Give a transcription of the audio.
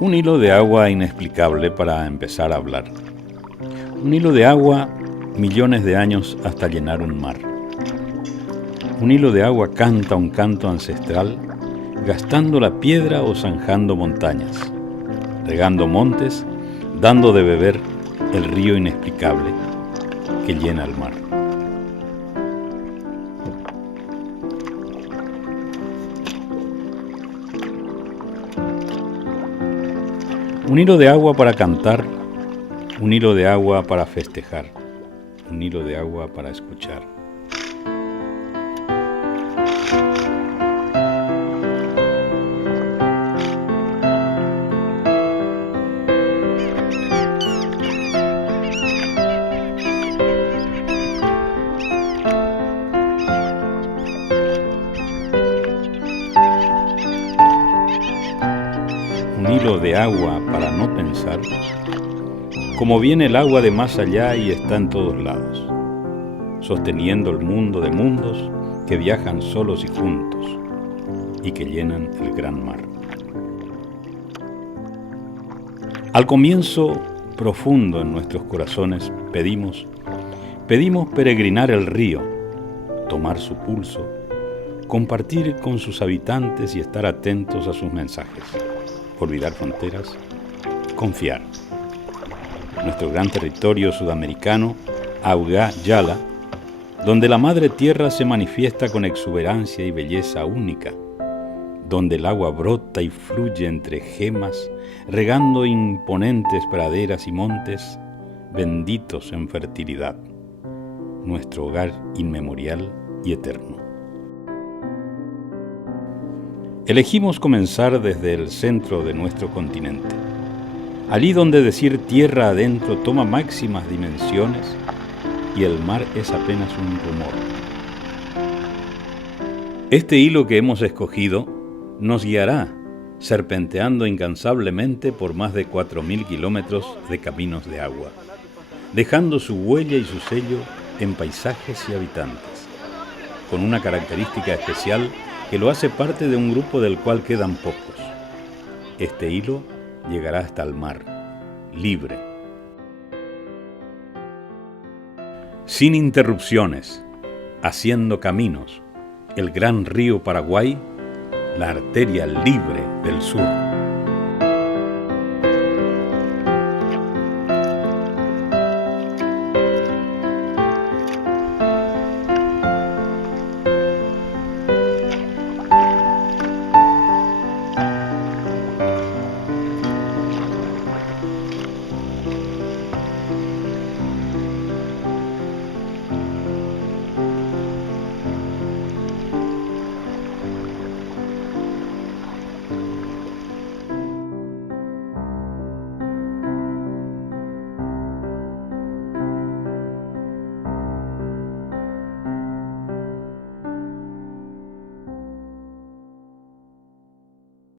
Un hilo de agua inexplicable para empezar a hablar. Un hilo de agua, millones de años hasta llenar un mar. Un hilo de agua canta un canto ancestral, gastando la piedra o zanjando montañas, regando montes, dando de beber el río inexplicable que llena el mar. Un hilo de agua para cantar, un hilo de agua para festejar, un hilo de agua para escuchar. Un hilo de agua para no pensar, como viene el agua de más allá y está en todos lados, sosteniendo el mundo de mundos que viajan solos y juntos y que llenan el gran mar. Al comienzo profundo en nuestros corazones pedimos peregrinar el río, tomar su pulso, compartir con sus habitantes y estar atentos a sus mensajes. Olvidar fronteras, confiar. Nuestro gran territorio sudamericano, Augá Yala, donde la madre tierra se manifiesta con exuberancia y belleza única, donde el agua brota y fluye entre gemas, regando imponentes praderas y montes, benditos en fertilidad, nuestro hogar inmemorial y eterno. Elegimos comenzar desde el centro de nuestro continente, allí donde decir tierra adentro toma máximas dimensiones y el mar es apenas un rumor. Este hilo que hemos escogido nos guiará serpenteando incansablemente por más de 4.000 kilómetros de caminos de agua, dejando su huella y su sello en paisajes y habitantes, con una característica especial que lo hace parte de un grupo del cual quedan pocos. Este hilo llegará hasta el mar, libre, sin interrupciones, haciendo caminos, el gran río Paraguay, la arteria libre del sur.